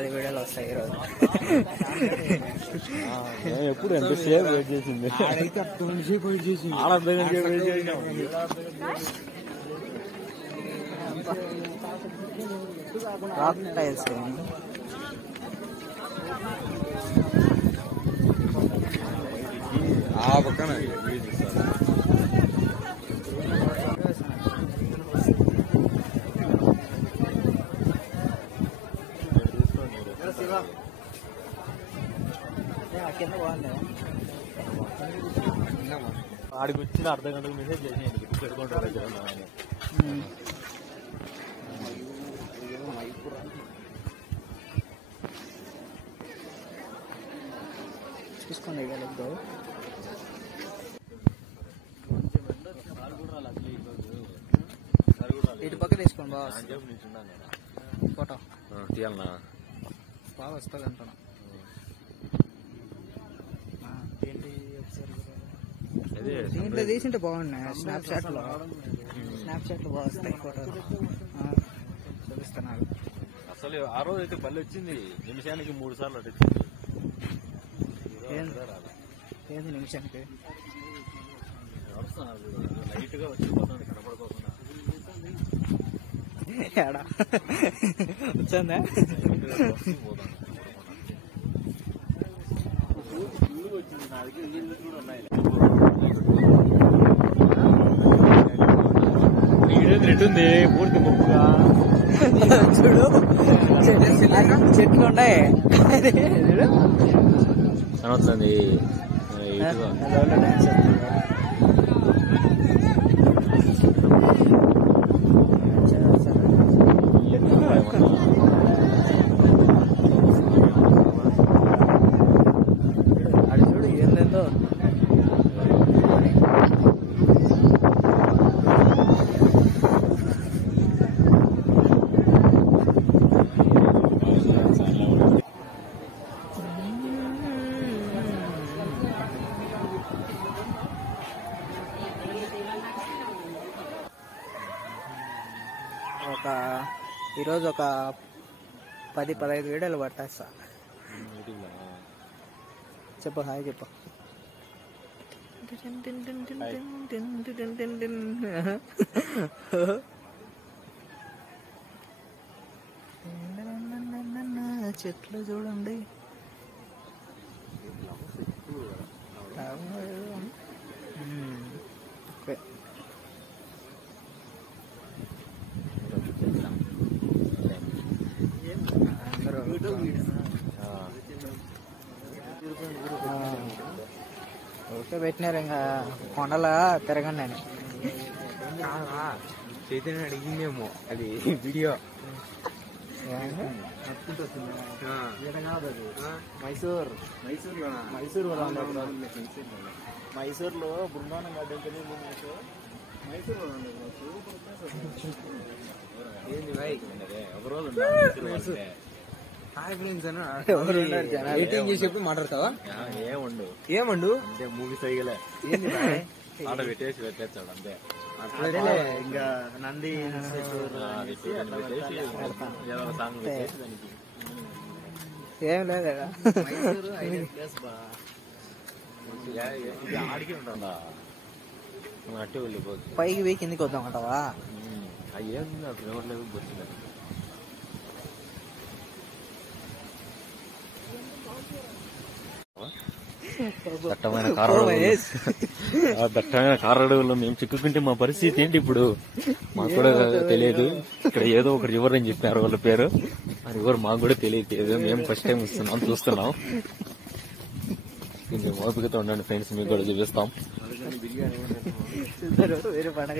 10 వీడియోలు వస్తాయి ఈరోజు. ఎప్పుడు ఎంతసేపు వెయిట్ చేసింది రాక్ టైల్స్ పక్కన కింద బాగుంది. ఆడికి వచ్చిన అర్ధ గంటకు మెసేజ్ చేసి పెట్టుకుంటారు చూసుకోండి. ఇటు పక్క తీసుకోండి బాగా ఫోటో తీయాలనా బాగా వస్తుంది అంటున్నా. దీంట్లో తీసింటే బాగున్నాయి. స్నాప్చాట్ లో బాగా వస్తాయి ఫోటోలు. చూపిస్తున్నాను. అసలు ఆ రోజు అయితే బల్లి వచ్చింది, నిమిషానికి 3 సార్లు అటు వచ్చింది. ఏంది నిమిషానికి లైట్ గా వచ్చిపోతుంది కనపడుకోకుండా. ఏడా వచ్చిందా? ఉంది పూర్తి ముప్పుగా చూడు చెట్లు ఉన్నాయి. అనొస్తుంది అది చూడు ఏందో ఈరోజు ఒక 10-15 వీడియోలు పడతాయి సార్. చెప్పు హాయ్ చెప్పు. చెట్లు చూడండి. ఓకే పెట్టినారు. ఇంకా కొండల తిరగండి అని చైతన్య అడిగిందేమో అది వీడియో. మైసూర్లో బృందావనం గార్డెన్ తెలియదు. ఏంది భాయ్ ఒకరోజు చెప్పి మాట్లాడతావా? ఏమండు అంటే మూవీ సైగలే ఆడ పెట్టేస్తాడు అంతే. ఇంకా నంది ఏం లేదు ఆడికి ఉంటుందా అట్టే వెళ్ళిపోతుంది. పైకి పోయి కిందికి వద్దామంటావా? అవి ఏముంది అప్పుడు ఎవరు లేదు బొచ్చులేదు. దట్టమైన కారడవుల్లో మేము చిక్కుకుంటే మా పరిస్థితి ఏంటి ఇప్పుడు మాకు కూడా తెలియదు. ఇక్కడ ఏదో ఒక రివర్ అని చెప్పారు వాళ్ళ పేరు. ఆ రివర్ మాకు కూడా తెలియదు. మేము ఫస్ట్ టైం చూస్తున్నాం. కొంచెం ఓపికతో ఉండండి ఫ్రెండ్స్, మీకు కూడా చూపిస్తాం. వేరే పండుగ